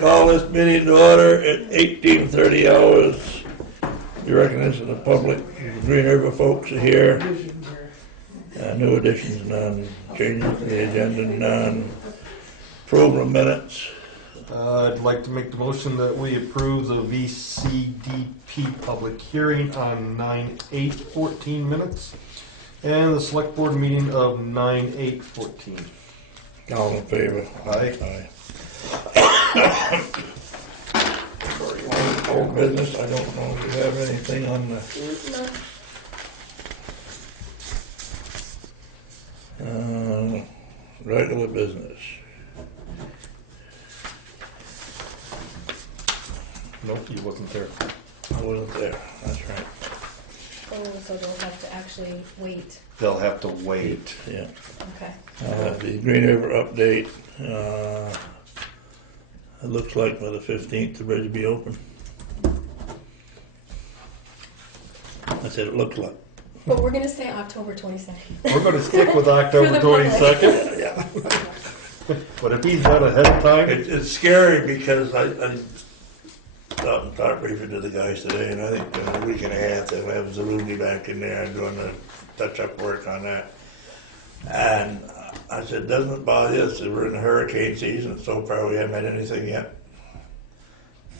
call this meeting to order at 18:30 hours. We recognize the public, the Green River folks are here. New additions, none. Changes to the agenda, none. Approval of minutes. I'd like to make the motion that we approve the VCDP public hearing on 9/8/14 minutes and the select board meeting of 9/8/14. All in favor? Aye. Old business, I don't know if you have anything on the regular business. Nope, he wasn't there. I wasn't there, that's right. Oh, so they'll have to actually wait. They'll have to wait. Yeah. Okay. The Green River update, it looks like by the 15th the bridge will be open. I said it looks like. But we're going to say October 22nd. We're going to stick with October 22nd. Yeah. But if he's not ahead of time, It's scary because I talked briefly to the guys today, and I think in a week and a half they'll have Zaludi back in there doing the touch-up work on that. And I said, doesn't it bother us that we're in the hurricane season, so far we haven't had anything yet?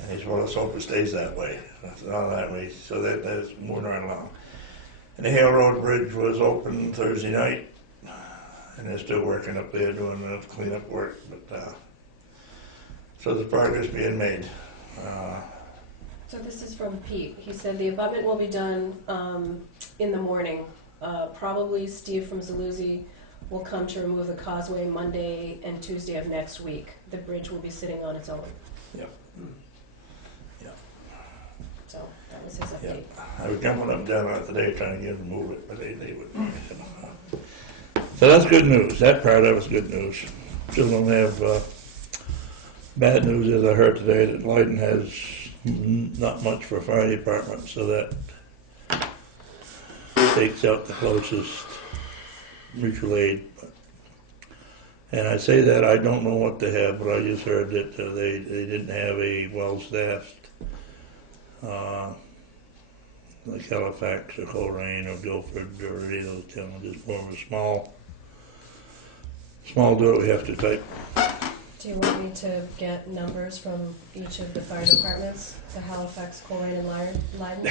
And he said, well, let's hope it stays that way. I said, not that way, so that's moving right along. And the Hale Road Bridge was open Thursday night, and they're still working up there doing the cleanup work. But so there's progress being made. So this is from Pete. He said the abutment will be done in the morning. Probably Steve from Zaluzzi will come to remove the causeway Monday and Tuesday of next week. The bridge will be sitting on its own. Yep. Yep. So that was his update. Yep. I was jumping up and down out today trying to get them to move it, but they wouldn't. So that's good news. That part of it's good news. Still don't have bad news, as I heard today, that Leyden has not much for a fire department, so that takes out the closest mutual aid. And I say that I don't know what they have, but I just heard that they didn't have a well-staffed like Halifax or Coleraine or Guilford or any of those towns. Just more of a small door we have to type. Do you want me to get numbers from each of the fire departments, the Halifax, Coleraine, and Leyden?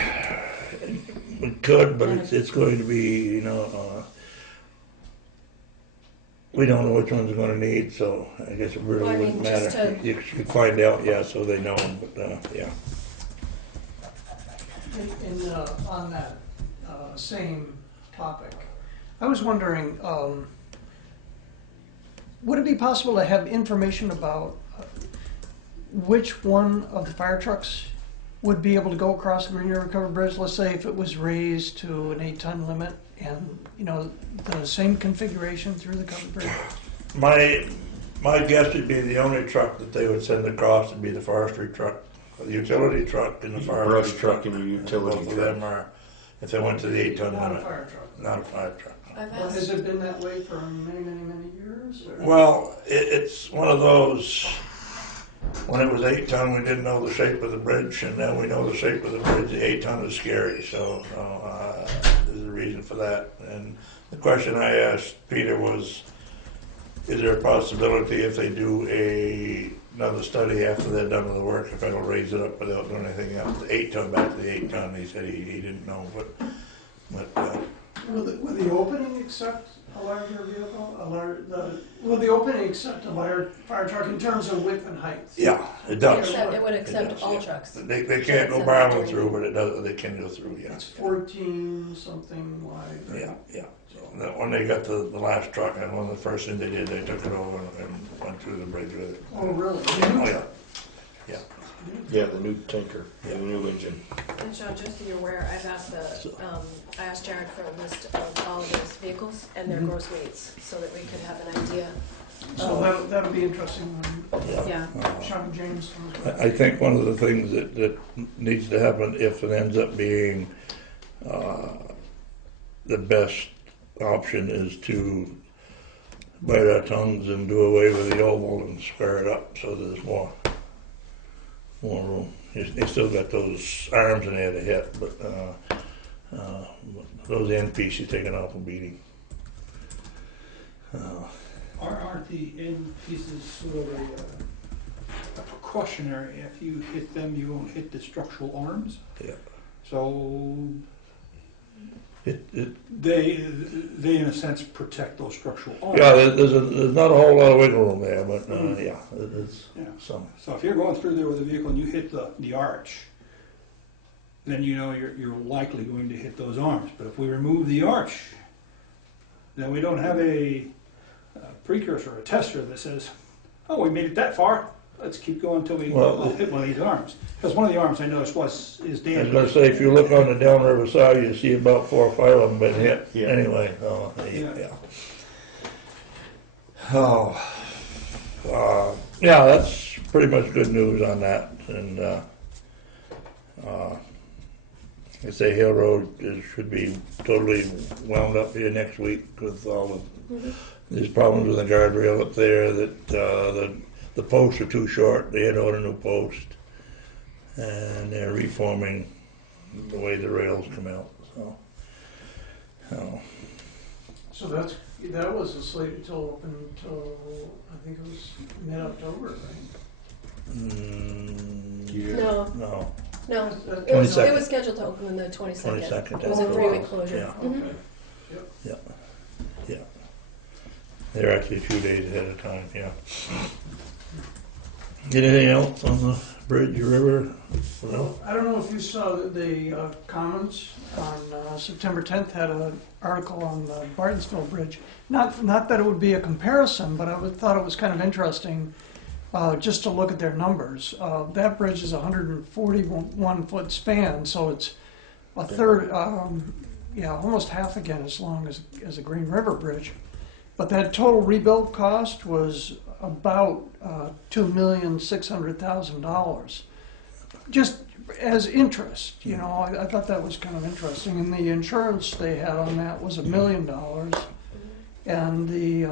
We could, but it's going to be, we don't know which ones we're going to need, so I guess it really wouldn't matter. You could find out, yeah, so they know, but yeah. On that same topic, I was wondering, would it be possible to have information about which one of the fire trucks would be able to go across the Green River Covered Bridge? Let's say if it was raised to an 8-ton limit and, the same configuration through the covered bridge. My guess would be the only truck that they would send across would be the forestry truck, the utility truck and the forestry brush truck and the utility both truck. of them are, if they went to the 8-ton limit. Not a fire truck. Not a fire truck. Well, has it been that way for many, many, many years? Or? Well, it's one of those, when it was 8-ton, we didn't know the shape of the bridge, and now we know the shape of the bridge. The 8-ton is scary, so there's a reason for that. And the question I asked Peter was, is there a possibility if they do another study after they're done with the work, if it'll raise it up without doing anything else? The 8-ton back to the 8-ton, he said he didn't know, but Will the opening accept a larger vehicle? Will the opening accept a large fire truck in terms of width and height? yeah, it does. It would accept all trucks. They can't go barreling through, but it does. They can go through. Yeah. It's 14 something wide. Yeah, yeah. So when they got the last truck, and one of the first things they did, they took it over and went through the bridge with it. Oh, really? Oh yeah, yeah. Yeah, the new tanker, the new engine. And Sean, just so you're aware, I've asked I asked Jared for a list of all of his vehicles and their gross weights, so that we could have an idea. So that'll be interesting when Yeah. Sean James comes back. I think one of the things that needs to happen, if it ends up being the best option, is to bite our tongues and do away with the oval and square it up so there's more more room. They still got those arms in there to hit, but those end pieces taken off will beat him. Aren't the end pieces sort of a precautionary? If you hit them, you won't hit the structural arms. Yeah. So It they in a sense protect those structural arms. Yeah, there's not a whole lot of wiggle room there, but yeah, there's Yeah. some. So if you're going through there with a vehicle and you hit the arch, then you know you're likely going to hit those arms. But if we remove the arch, then we don't have a precursor, a tester that says, "Oh, we made it that far. Let's keep going until we hit one of these arms." Because one of the arms I noticed is I was damaged. gonna say, if you look on the downriver side, you see about 4 or 5 of them been hit. Yeah. Anyway, yeah. Oh, yeah, that's pretty much good news on that. And I say Hill Road should be totally wound up here next week with all of these problems with the guardrail up there. That the posts are too short. They had to order new posts, and they're reforming the way the rails come out. So that was a slate until I think it was mid-October, right? No, No, That's- it was 22nd. scheduled to open on the 22nd. 22nd. It was a Oh, 3-week wow. closure. Yeah. Mhm. Okay. yeah. They're actually a few days ahead of time. Yeah. Anything else on the bridge or river? No. I don't know if you saw the Commons on September 10th had an article on the Bartonsville Bridge. Not that it would be a comparison, but thought it was kind of interesting just to look at their numbers. That bridge is a 141-foot span, so it's a third, almost half again as long as a Green River Bridge. But that total rebuild cost was about $2,600,000, just as interest. You know, I thought that was kind of interesting. And the insurance they had on that was $1 million, and the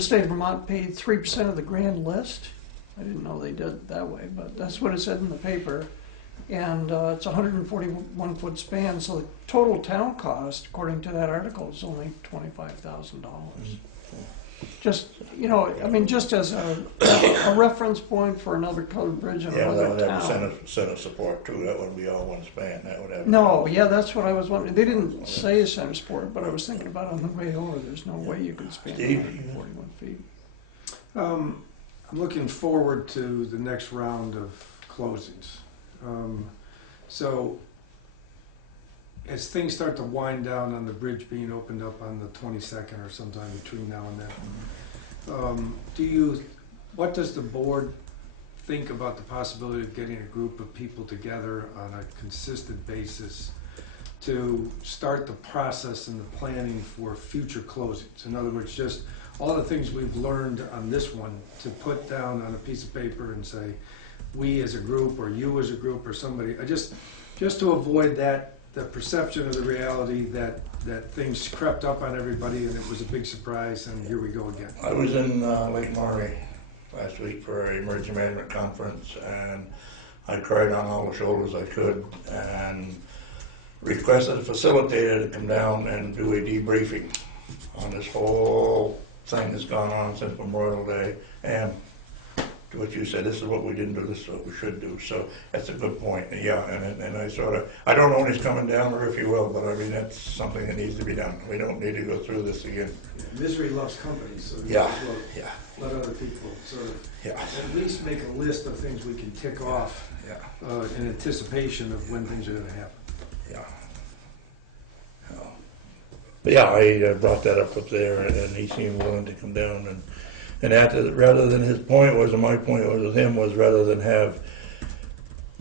state of Vermont paid 3% of the grand list. I didn't know they did it that way, but that's what it said in the paper. And it's a 141-foot span, so the total town cost, according to that article, is only $25,000. Just, you know, I mean, just as a reference point for another colored bridge in Yeah, that another would have town. center support too. That wouldn't be all one span. That would have. No, yeah, that's what I was wondering. They didn't say a center support, but I was thinking about on the way over, there's no way you could span Steve? 141 feet. I'm looking forward to the next round of closings. So as things start to wind down on the bridge being opened up on the 22nd or sometime between now and then, what does the board think about the possibility of getting a group of people together on a consistent basis to start the process and the planning for future closings? In other words, just all the things we've learned on this one to put down on a piece of paper and say, we as a group or you as a group or somebody, just to avoid the perception of the reality that things crept up on everybody and it was a big surprise and here we go again. I was in Lake Maury last week for an emergency management conference, and I cried on all the shoulders I could and requested a facilitator to come down and do a debriefing on this whole thing that's gone on since Memorial Day, and to what you said, this is what we didn't do, this is what we should do. So that's a good point. Yeah, and I don't know when he's coming down or if he will, but I mean, that's something that needs to be done. We don't need to go through this again. Misery loves company, so you Yeah, might as well yeah, let other people sort of yeah, at least make a list of things we can tick off yeah, in anticipation of when things are going to happen. yeah. But yeah, I brought that up there, and he seemed willing to come down, and after, rather than his point was, and my point was with him was, rather than have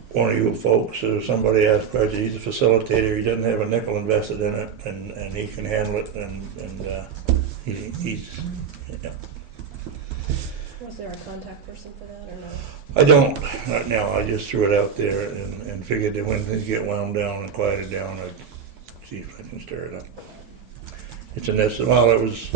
one of you folks or somebody ask questions, he's a facilitator, he doesn't have a nickel invested in it, and he can handle it, and he's, yeah. Was there a contact person for that or no? I don't, right now, I just threw it out there and figured that when things get wound down and quieted down, I'd see if I can stir it up. It's a nest, well, it was,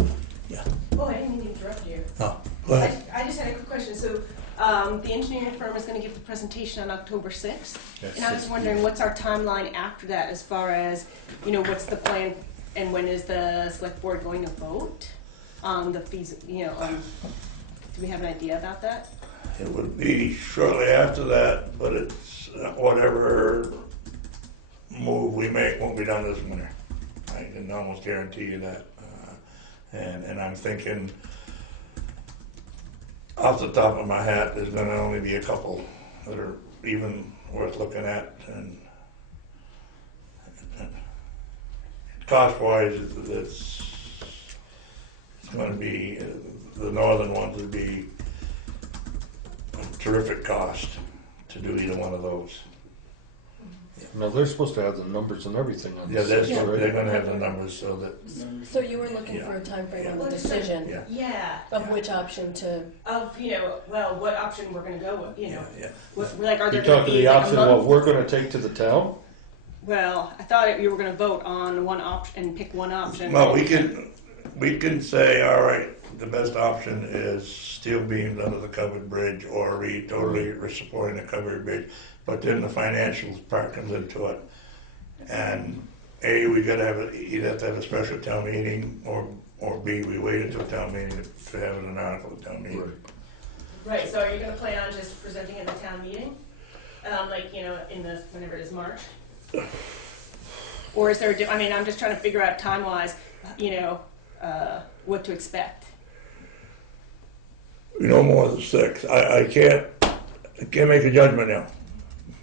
yeah. Oh, I didn't mean to interrupt you. Oh, go ahead. I just had a quick question. So The engineering firm is going to give the presentation on October 6th. And I was wondering, what's our timeline after that as far as, what's the plan and when is the select board going to vote on the fees, do we have an idea about that? It would be shortly after that, but it's whatever move we make won't be done this winter. I can almost guarantee you that. And I'm thinking, off the top of my hat, there's gonna only be a couple that are even worth looking at. And cost-wise, it's gonna be, the northern ones would be a terrific cost to do either one of those. Now, they're supposed to have the numbers and everything on Yeah, this. that's what right? they're gonna have the numbers so that, So you were looking for a timeframe on the decision yeah. Yeah. of which option to, What option we're going to go with, Yeah. are You're talking the option of what we're gonna take to the town? Well, I thought you were going to vote on one option and pick one option. Well, we can say, all right, the best option is steel beams under the covered bridge, or we totally are supporting the covered bridge. But then the financials part comes into it. And A, we gotta have either have to have a special town meeting, or B, we wait until town meeting to have an article at town meeting. Right, so are you going to plan on just presenting at the town meeting? Whenever it is March? Or is there, I'm just trying to figure out time-wise, what to expect. No more than 6. I can't make a judgment now,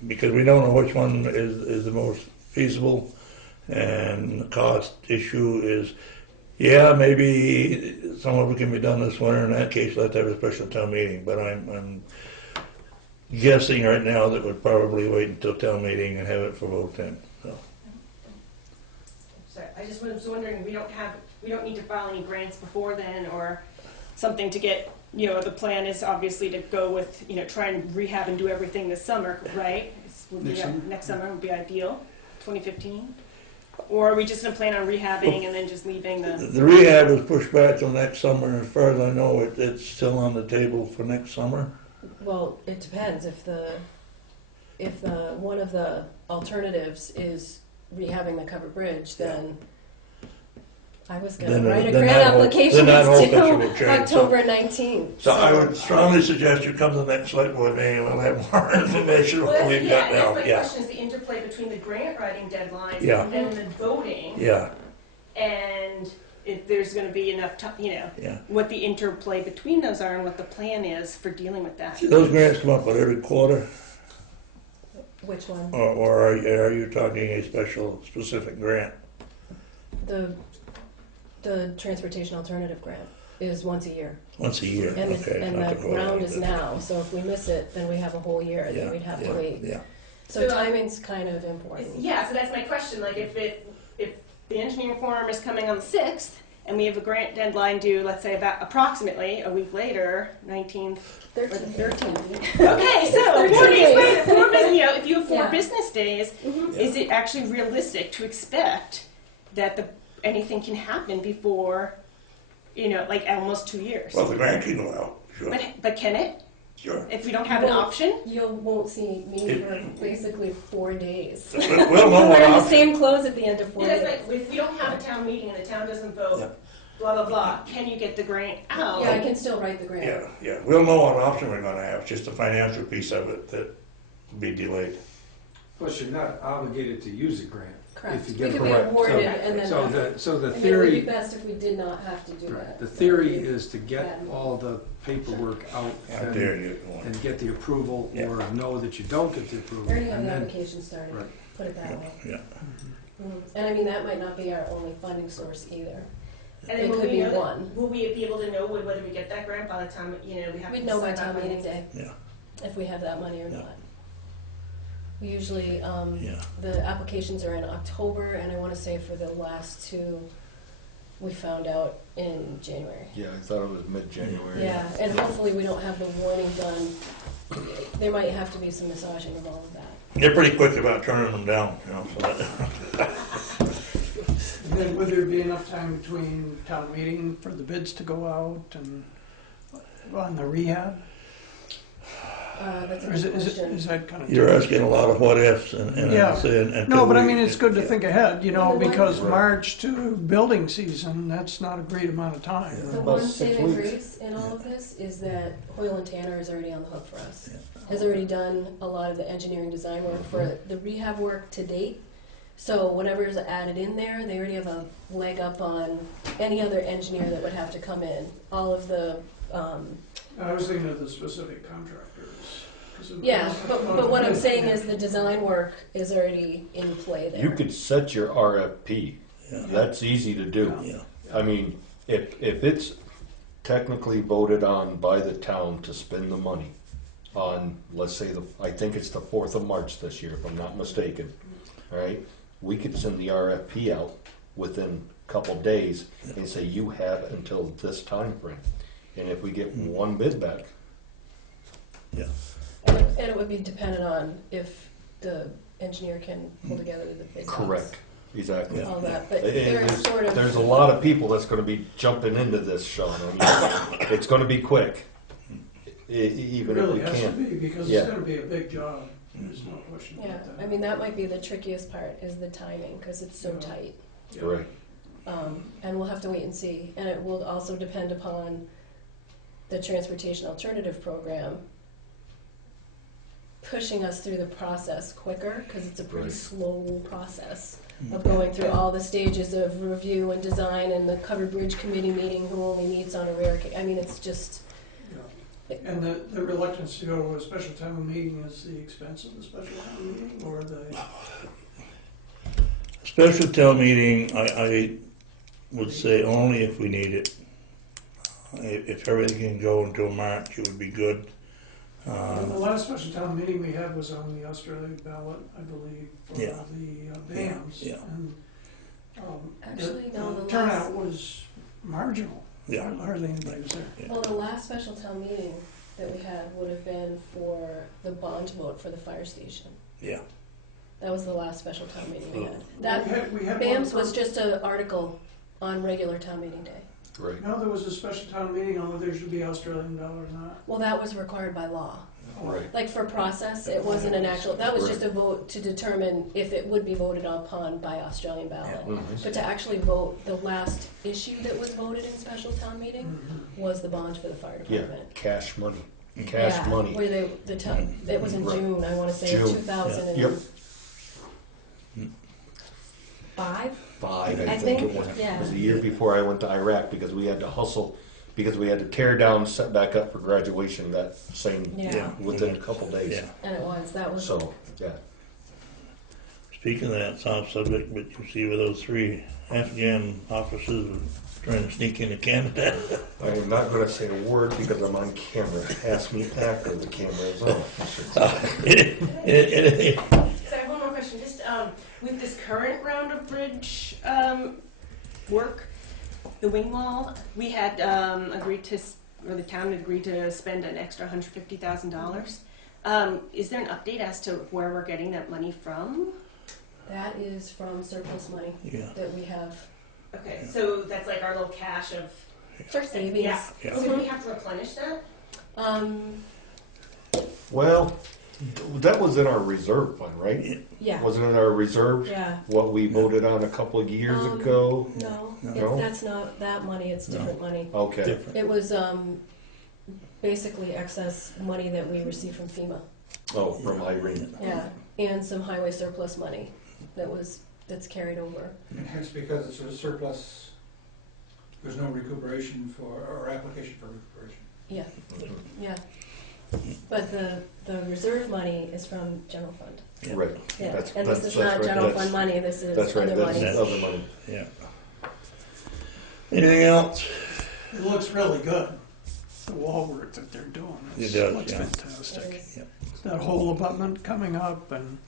because we don't know which one is the most feasible, and the cost issue is, maybe some of it can be done this winter. In that case, let's have a special town meeting. But I'm guessing right now that we'd probably wait until town meeting and have it for vote then. So. Sorry, I just was wondering, we don't need to file any grants before then, or something to get, the plan is obviously to go with, try and rehab and do everything this summer, right? Next summer would be ideal, 2015? Or are we just gonna plan on rehabbing and then just leaving The rehab was pushed back till next summer. As far as I know, it's still on the table for next summer. well, it depends. If one of the alternatives is rehabbing the covered bridge, then I was gonna Then- write a then grant that whole- application then that whole due picture will change, October 19th. So I would strongly suggest you come to the next select board meeting and we'll have more information on what we've got now. That's my question, is the interplay between the grant writing deadlines Yeah. and the voting, Yeah, and if there's gonna be enough time, yeah. what the interplay between those are and what the plan is for dealing with that. See, those grants come up with every quarter, Which one? or are you talking a specific grant? The transportation alternative grant is once a year. Once a year, And okay. and not the the quarter. round is now, so if we miss it, then we have a whole year, and Yeah, then we'd have yeah, to wait. Yeah. So timing's kind of important. Yeah, so that's my question, like if the engineering forum is coming on the 6th, and we have a grant deadline due, let's say about approximately a week later, 19th, 13. okay, so 4 days later, if you have 4 Yeah. business days, Mhm. is it actually realistic to expect that anything can happen before, like almost 2 years? Well, the grant can go out, sure, But can it, sure. if we don't have an Well, option? You won't see me for basically 4 days. We'll know We're what wearing the option. same clothes at the end of 4 Yeah, days. that's right. If we don't have a town meeting and the town doesn't vote, Yeah. blah, blah, blah, can you get the grant out? Yeah, I can still write the grant. Yeah. We'll know what option we're gonna have, it's just the financial piece of it that will be delayed. Plus, you're not obligated to use a grant. Correct. If you We get could a be Correct. awarded So- and then. So the I mean, it would be theory, best if we did not have to do right, that. the theory is to get all the paperwork out How and dare you? and get the approval, Yeah. or know that you don't get the We approval. already have And the then, application started, right. put it that way. Yeah. And I mean, that might not be our only funding source either. And It then will could we be know that- one. Will we be able to know whether we get that grant by the time, we have to We'd know by decide town by meeting day Yeah. if we have that money or Yeah. not. We usually, Yeah. the applications are in October, and I wanna say for the last 2, we found out in January. Yeah, I thought it was mid-January. Yeah, and hopefully we don't have the warning done. There might have to be some massaging of all of that. They're pretty quick about turning them down, so that. Then would there be enough time between town meeting for the bids to go out and on the rehab? That's a Or is good it, question. is that kind of? You're asking a lot of what ifs and Yeah. I'm saying. No, but I until mean, we- it's good to think ahead, you know, Well, the one- because Right. March to building season, that's not a great amount of time. The About one 6 saving weeks. grace in all of this is that Hoyle and Tanner is already on the hook for us. Has already done a lot of the engineering design work for the rehab work to date. So whatever's added in there, they already have a leg up on any other engineer that would have to come in. All of the, I was thinking of the specific contractors. yeah, but what I'm saying is the design work is already in play there. You could set your RFP. Yeah. That's easy to do. Yeah, I mean, if it's technically voted on by the town to spend the money on, let's say, I think it's the 4th of March this year, if I'm not mistaken, all right? We could send the RFP out within a couple days and say, you have until this time frame. And if we get one bid back, yeah. And it would be dependent on if the engineer can pull together the bid box. correct, exactly. All that, but And there is sort of. there's a lot of people that's gonna be jumping into this, Sean. I mean, it's gonna be quick, even if we can. be, because Yeah. gonna be a big job, there's no question Yeah, I mean, that might be the trickiest part, is the timing, because it's so Yeah. tight. Right, And we'll have to wait and see. And it will also depend upon the Transportation Alternative Program pushing us through the process quicker, because it's a pretty Right. slow process of going through all the stages of review and design and the covered bridge committee meeting who only meets on a rare occasion. I mean, it's just, And the reluctance to go to a special town meeting is the expense of the special town meeting, or the? Special town meeting, I would say only if we need it. If everything can go until March, it would be good. The last special town meeting we had was on the Australian ballot, I believe, for Yeah. the BAMs. Yeah. And, actually, no, the turnout last, was marginal. Yeah. Hardly anybody was there. well, the last special town meeting that we had would have been for the bond vote for the fire station. Yeah. That was the last special town meeting we had. We That, had BAMS one was just an article on regular town meeting day. right. No, there was a special town meeting on whether there should be Australian ballot or not. Well, that was required by law. Right. Like for process, it wasn't an actual, that was just a vote to determine if it would be voted upon by Australian ballot. Mhm. But to actually vote, the last issue that was voted in special town meeting Mm-hmm. was the bond for the fire Yeah, department. cash money, Yeah, cash money. Where they, the town, it was in Right. June, I wanna say, June, 2005? Yep. 5, I I think think, it was. yeah. It was the year before I went to Iraq, because we had to hustle, because we had to tear down, set back up for graduation that same, Yeah, within a couple days. Yeah. and it was, that was, So, yeah. Speaking of that soft subject, but you see where those 3 Afghan officers were trying to sneak into Canada. I am not gonna say a word because I'm on camera. Ask me after the camera is on. It- So I have one more question, just, with this current round of bridge, work, the wing wall, we had, agreed to, or the town had agreed to spend an extra $150,000. Is there an update as to where we're getting that money from? that is from surplus money Yeah. that we have Okay, so that's like our little cash of, for savings. yeah, Yeah. so do we have to replenish that? Well, that was in our reserve fund, right? Yeah, Wasn't it our reserve? yeah. What we voted on a couple of years ago? No, No? that's not that money, it's different money. Okay, Different. It was basically excess money that we received from FEMA, oh, from Irene. yeah, and some highway surplus money that's carried over. And hence, because it's a surplus, there's no recuperation or application for recuperation. Yeah, yeah. But the reserve money is from general fund. Yeah. Right. Yeah, That's- and this that's is not right. general That's- fund money, this is That's right, other that's money. other money. Yeah. Anything else? It looks really good, the wall work that they're doing. It does, Looks yeah. fantastic. It is. Yep. That whole abutment coming up and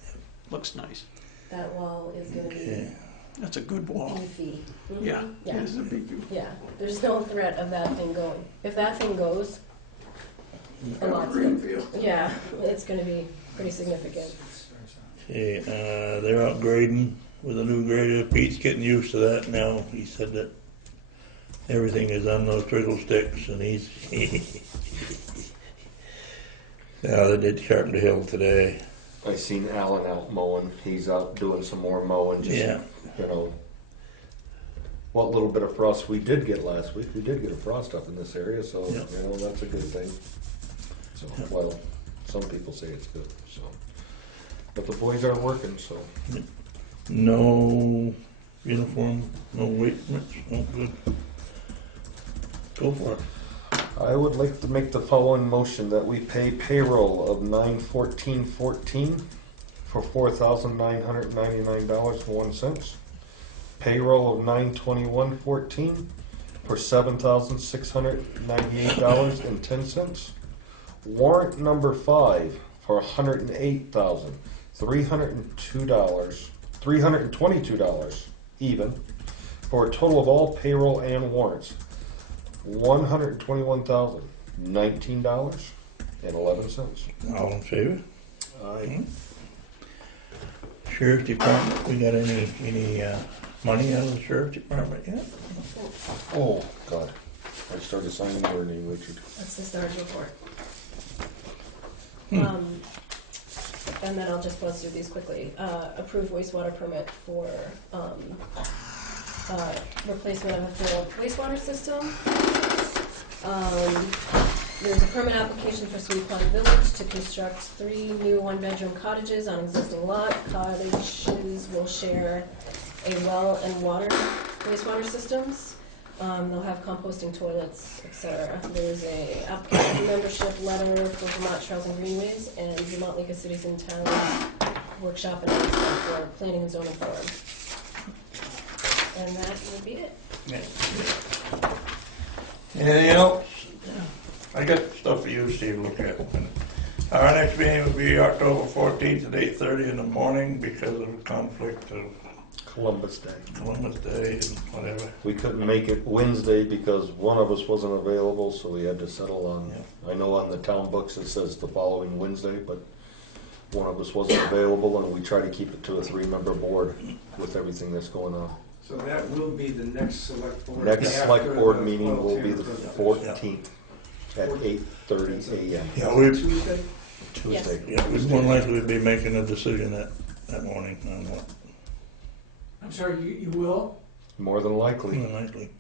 looks nice. That wall is gonna be Yeah. That's a good wall. beefy. Mhm. Yeah, it Yeah, is a big, yeah, there's no threat of that thing going. If that thing goes, a lot's good. greenfield. Yeah, it's gonna be pretty significant. Okay, they're out grading with a new grader. Pete's getting used to that now. He said that everything is on those trickle sticks, and he's Yeah, they did Carpenter Hill today. I seen Alan out mowing. He's out doing some more mowing. Just, Yeah. you know, what little bit of frost we did get last week. We did get a frost up in this area, so Yeah. you know that's a good thing. So, Yeah. well, some people say it's good. So, but the boys are working. So, No uniform, no weight limits, no good. Go for it. I would like to make the following motion that we pay payroll of $914.14 for $4,999.01. Payroll of $921.14 for $7,698.10. Warrant number 5 for $322 even, for a total of all payroll and warrants $121,019.11. All in favor? Aye. Sheriff's Department, we got any money out of the Sheriff's Department yet? Oh, God. I started signing your name, Richard. That's the STARS report. Hmm. And then I'll just buzz through these quickly. Approved wastewater permit for replacement of a failed wastewater system. There's a permit application for Sweet Pond Village to construct 3 new one-bedroom cottages on existing lot. Cottages will share a well and wastewater systems. They'll have composting toilets, etc. There's a application membership letter for Vermont Trails and Greenways and Vermont League of Cities and Towns workshop announcement for planning and zoning forum. And that will be it. Anything else? I got stuff for you, Steve, to look at. Our next meeting will be October 14th at 8:30 in the morning because of conflict of Columbus Day. Columbus Day and whatever. We couldn't make it Wednesday because one of us wasn't available, so we had to settle on, I know on the town books it says the following Wednesday, but one of us wasn't available, and we try to keep it to a 3-member board with everything that's going on. So that will be the next select board. Next after select board the meeting will be the 14th. 14th at 8:30 a.m. Yeah, we Tuesday? Tuesday. yeah, we'd more likely be making a decision that morning on what. I'm sorry, you will? More than likely. More likely.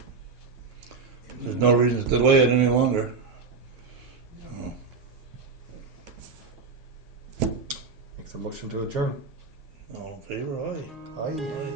There's no reason to delay it any longer. Make the motion to adjourn. All in favor? Aye. Aye. Aye.